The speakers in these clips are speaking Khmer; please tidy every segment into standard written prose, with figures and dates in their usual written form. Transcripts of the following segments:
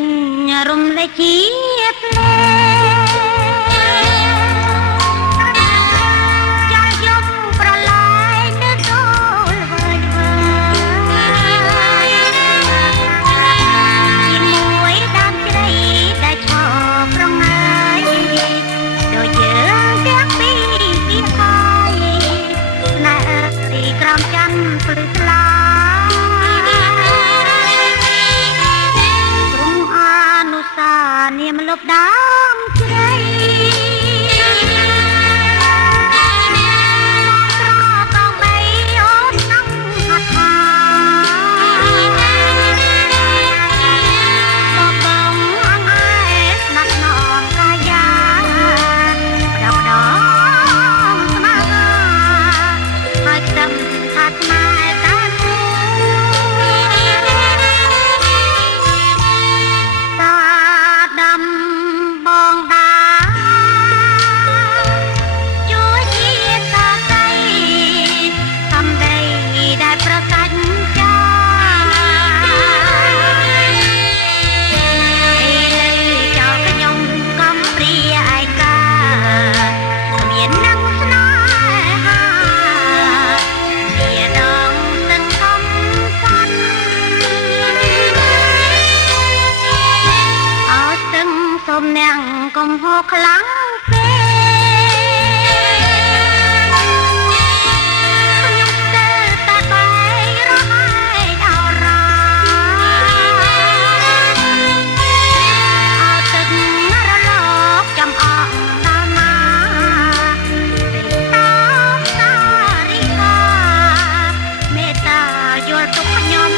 ញរំលែកជាភ្លេចាំខ្ញុំប្រឡាយនៅចូលវើយវើជាមួយដើមជ្រៃដែលឈរប្រងើយដូចយើងទាំងពីរពីហើយណែអើយក្រោមច័ន្ទភ្លឺថ្លានាមលប់ដើមជ្រៃត្រកងបីអូនក្នុងហត់ថាបបងអង្អែស្នាប់នងកាយាដកដងស្មាហើយខ្ទឹមថាស្នេហ៍តែសូមអ្នកកុំហូរខ្លាំងពេកខ្ញុំស្ទើរតែបែករហើយដល់រាអត់ទឹករលកចាំអស់ដល់ណាពេលតតារីកាមេត្តាយល់ទុកខ្ញុំ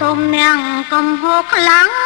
សូមអ្នកកុំហូរខ្លាំង